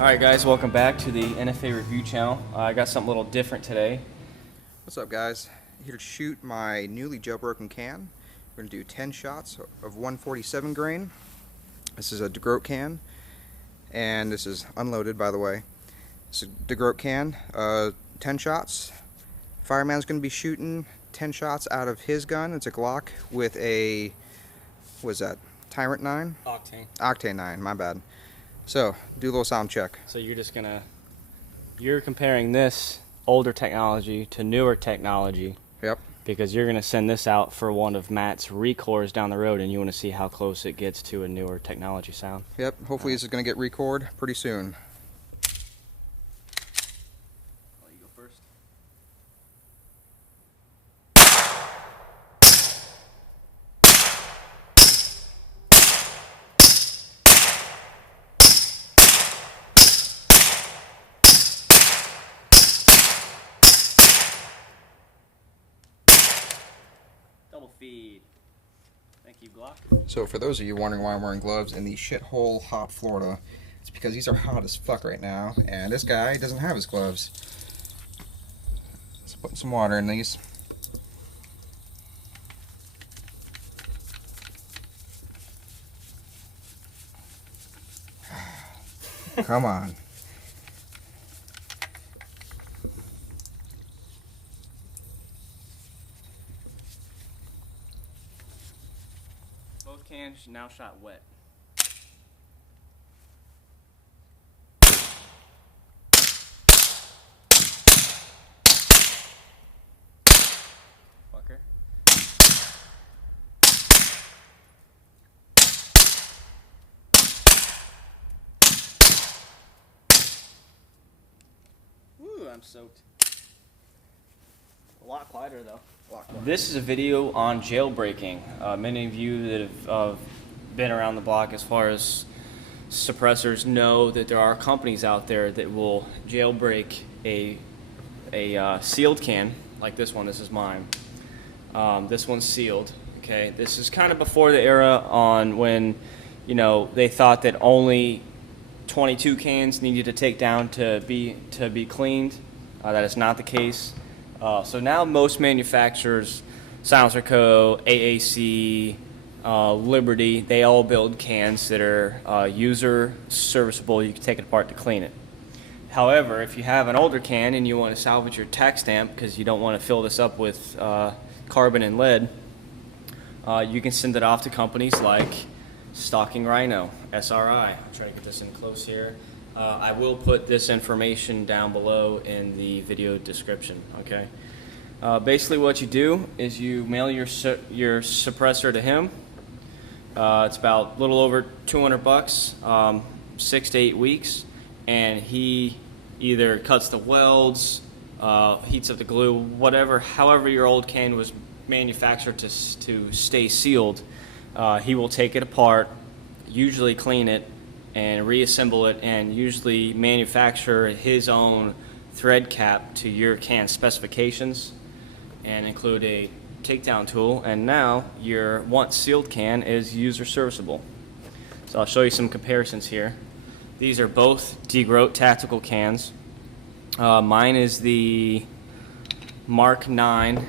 Alright guys, welcome back to the NFA review channel. I got something a little different today. What's up guys? Here to shoot my newly jailbroken can. We're going to do 10 shots of 147 grain. This is a DeGroat can, and this is unloaded by the way. It's a DeGroat can, 10 shots. Fireman's going to be shooting 10 shots out of his gun. It's a Glock with a, what is that, Tyrant 9? Octane. Octane 9, my bad. So, do a little sound check. So you're comparing this older technology to newer technology. Yep. Because you're gonna send this out for one of Matt's recores down the road, and you want to see how close it gets to a newer technology sound. Yep, hopefully this is going to get record pretty soon. I'll let you go first. Double feed. Thank you, Glock. So for those of you wondering why I'm wearing gloves in the shithole hot Florida, it's because these are hot as fuck right now, and this guy doesn't have his gloves. Let's put some water in these. Come on. Both cans now shot wet. Fucker. Woo, I'm soaked. A lot quieter though. This is a video on jailbreaking. Many of you that have been around the block as far as suppressors know that there are companies out there that will jailbreak a sealed can, like this one. This is mine. This one's sealed. Okay, this is kind of before the era on when, you know, they thought that only 22 cans needed to take down to be cleaned. That is not the case. So now most manufacturers, Silencer Co., AAC, Liberty, they all build cans that are user serviceable. You can take it apart to clean it. However, if you have an older can and you want to salvage your tax stamp because you don't want to fill this up with carbon and lead, you can send it off to companies like Stalking Rhino, SRI. I'll try to get this in close here. I will put this information down below in the video description. Okay. Basically, what you do is you mail your suppressor to him. It's about a little over 200 bucks, 6 to 8 weeks, and he either cuts the welds, heats up the glue, whatever. However, your old can was manufactured to stay sealed. He will take it apart, usually clean it, and reassemble it, and usually manufacture his own thread cap to your can specifications and include a takedown tool, and now your once sealed can is user serviceable. So I'll show you some comparisons here. These are both DeGroat tactical cans. Mine is the Mark 9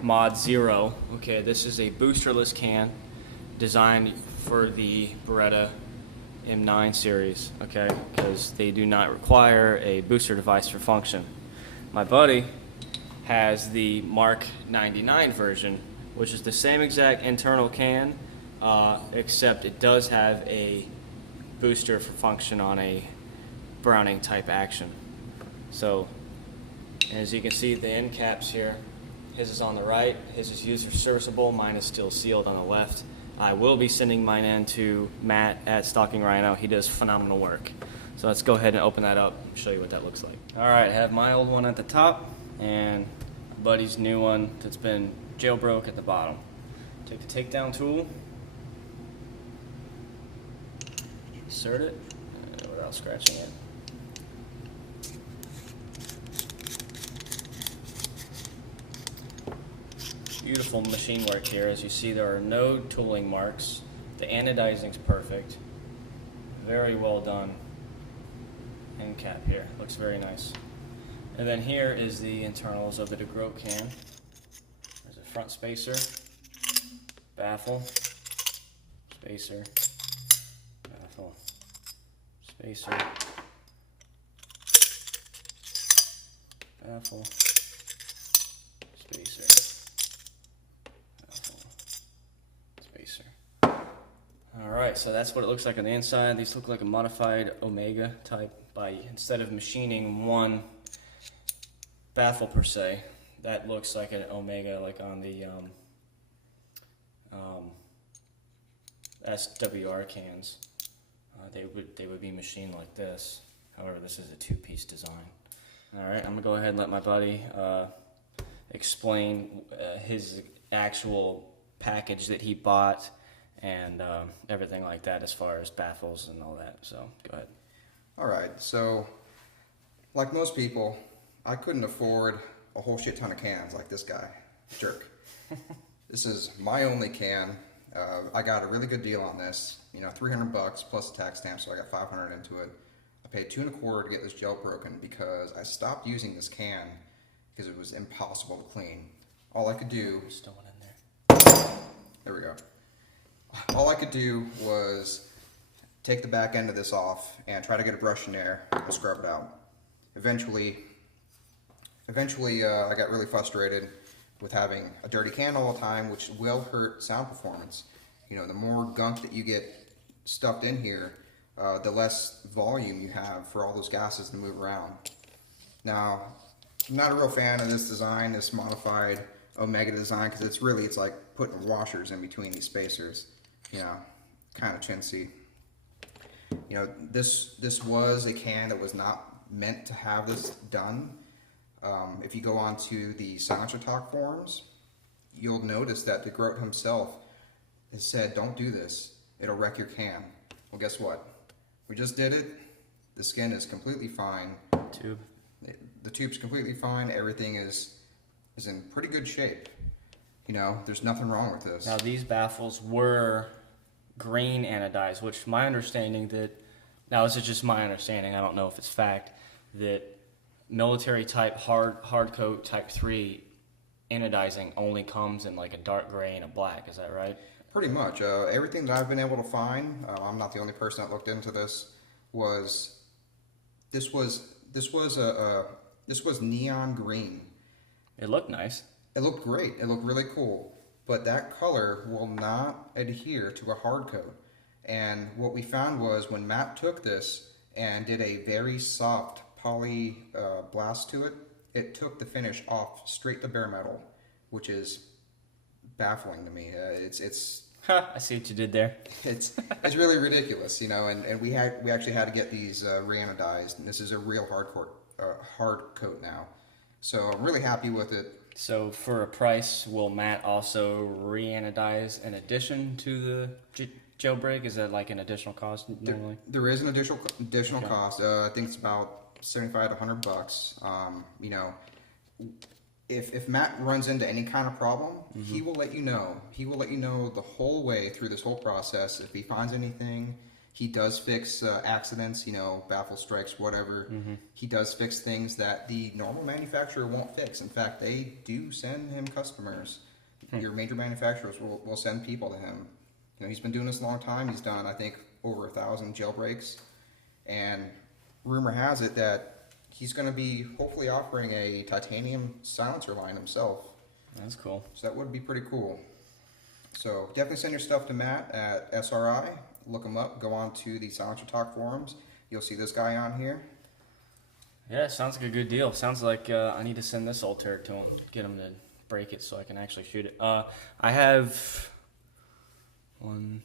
Mod 0. Okay, this is a boosterless can designed for the Beretta M9 series, okay, because they do not require a booster device for function. My buddy has the Mark 99 version, which is the same exact internal can, except it does have a booster for function on a Browning type action. So, as you can see, the end caps here, his is on the right, his is user serviceable, mine is still sealed on the left. I will be sending mine in to Matt at Stalking Rhino. He does phenomenal work. So let's go ahead and open that up and show you what that looks like. All right, I have my old one at the top and buddy's new one that's been jailbroke at the bottom. Take the takedown tool, insert it without scratching it. Beautiful machine work here. As you see, there are no tooling marks. The anodizing's perfect. Very well done. end cap here. Looks very nice. And then here is the internals of the DeGroat can. There's a front spacer, baffle, spacer, baffle, spacer, baffle, spacer, baffle, spacer. Alright, so that's what it looks like on the inside. These look like a modified Omega type by, instead of machining one baffle per se, that looks like an Omega like on the SWR cans. They would be machined like this. However, this is a two-piece design. Alright, I'm going to go ahead and let my buddy explain his actual package that he bought and everything like that as far as baffles and all that. So, go ahead. Alright, so like most people, I couldn't afford a whole shit ton of cans like this guy, jerk. This is my only can. I got a really good deal on this, you know, $300 plus the tax stamp, so I got $500 into it. I paid $2.25 to get this jailbroken because I stopped using this can because it was impossible to clean. All I could do... There's still one in there. There we go. All I could do was take the back end of this off and try to get a brush in there and scrub it out. Eventually, I got really frustrated with having a dirty can all the time, which will hurt sound performance. You know, the more gunk that you get stuffed in here, the less volume you have for all those gases to move around. Now, I'm not a real fan of this design, this modified Omega design, because it's like putting washers in between these spacers. You know, kind of chintzy. You know, this was a can that was not meant to have this done. If you go onto the Silencer Talk forums, you'll notice that DeGroat himself has said, don't do this, it'll wreck your can. Well, guess what? We just did it. The skin is completely fine. Tube. The tube's completely fine. Everything is in pretty good shape. You know, there's nothing wrong with this. Now, these baffles were grain anodized, which my understanding that, now this is just my understanding, I don't know if it's fact, that military type hard coat type 3 anodizing only comes in like a dark gray and a black. Is that right? Pretty much. Everything that I've been able to find, I'm not the only person that looked into this, was neon green. It looked nice. It looked great. It looked really cool. But that color will not adhere to a hard coat. And what we found was when Matt took this and did a very soft poly blast to it, it took the finish off straight to bare metal, which is baffling to me. I see what you did there. It's really ridiculous, you know. And we actually had to get these re-anodized, and this is a real hard coat now. So I'm really happy with it. So for a price, will Matt also re-anodize in addition to the jailbreak? Is that like an additional cost normally? There is an additional okay. cost. I think it's about $75 to $100. You know, if Matt runs into any kind of problem, he will let you know. He will let you know the whole way through this whole process. If he finds anything, he does fix accidents, you know, baffle strikes, whatever. He does fix things that the normal manufacturer won't fix. In fact, they do send him customers. Your major manufacturers will send people to him. You know, he's been doing this a long time. He's done, I think, over 1,000 jailbreaks. And rumor has it that he's going to be hopefully offering a titanium silencer line himself. That's cool. So that would be pretty cool. So definitely send your stuff to Matt at SRI. Look him up. Go on to the Silencer Talk forums. You'll see this guy on here. Yeah, sounds like a good deal. Sounds like I need to send this old turd to him, get him to break it so I can actually shoot it. I have I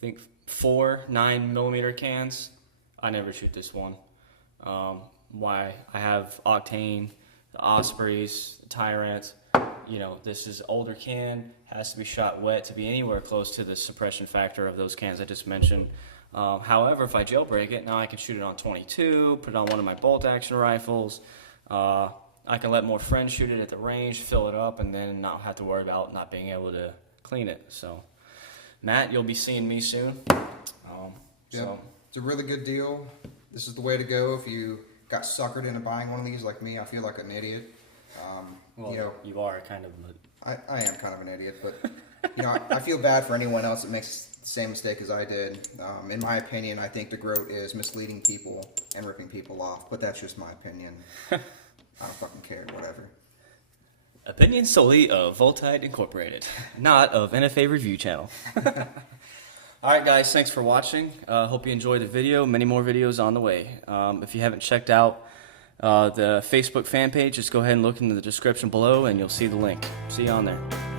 think 4 9mm cans. I never shoot this one. Why? I have Octane, the Ospreys, the Tyrants. You know, this is older can, has to be shot wet to be anywhere close to the suppression factor of those cans I just mentioned. However, if I jailbreak it, now I can shoot it on 22, put it on one of my bolt action rifles. I can let more friends shoot it at the range, fill it up, and then not have to worry about not being able to clean it. So, Matt, you'll be seeing me soon. Yeah, it's a really good deal. This is the way to go if you got suckered into buying one of these like me. I feel like an idiot. Well, you know, you are kind of. I am kind of an idiot, but you know, I feel bad for anyone else that makes the same mistake as I did. In my opinion, I think the Groat is misleading people and ripping people off, but that's just my opinion. I don't fucking care, whatever. Opinions solely of Voltide Incorporated, not of NFA Review Channel. Alright guys, thanks for watching. Hope you enjoyed the video. Many more videos on the way. If you haven't checked out the Facebook fan page, just go ahead and look in the description below and you'll see the link. See you on there.